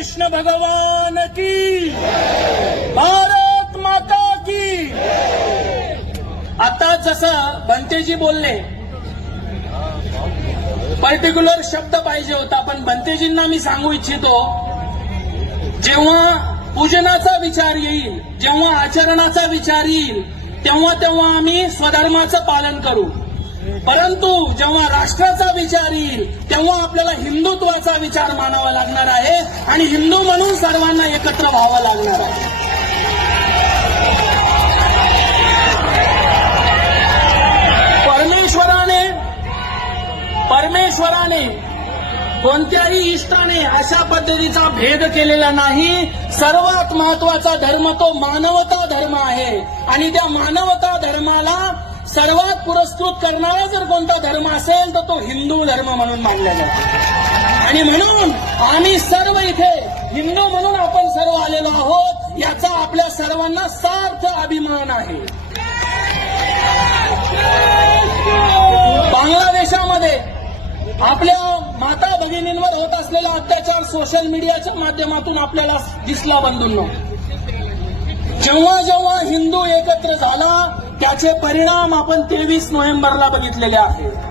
कृष्ण भगवान की। भारत माता की। आता जसं बंतेजी बोलले पर्टिक्युलर शब्द पाहिजे होता पण बंतेजींना मी सांगू इच्छितो जेव्हा पूजनाचा विचार येईल जेव्हा आचरणाचा विचार येईल तेव्हा तेव्हा आम्ही स्वधर्माचं पालन करू. परंतु जेव्हा राष्ट्राचा विचार येईल तेव्हा आपल्याला हिंदुत्वाचा विचार मानावा लागणार आहे आणि हिंदू म्हणून सर्वांना एकत्र व्हावं लागणार आहे. परमेश्वराने परमेश्वराने कोणत्याही इष्टाने अशा पद्धतीचा भेद केलेला नाही. सर्वात महत्त्वाचा धर्म तो मानवता धर्म आहे. आणि त्या मानवता धर्माला सर्वात पुरस्कृत करणारा जर कोणता धर्म असेल तर तो हिंदू धर्म म्हणून मानला जातो आणि म्हणून आम्ही सर्व इथे हिंदू म्हणून आपण सर्व आलेलो आहोत याचा आपल्या सर्वांना सार्थ अभिमान आहे. बांगलादेशामध्ये आपल्या माता भगिनींवर होत असलेला अत्याचार सोशल मीडियाच्या माध्यमातून आपल्याला दिसला बंधूंना. जेव्हा जेव्हा हिंदू एकत्र झाला त्याचे परिणाम आपण तेवीस नोव्हेंबरला बघितलेले आहेत.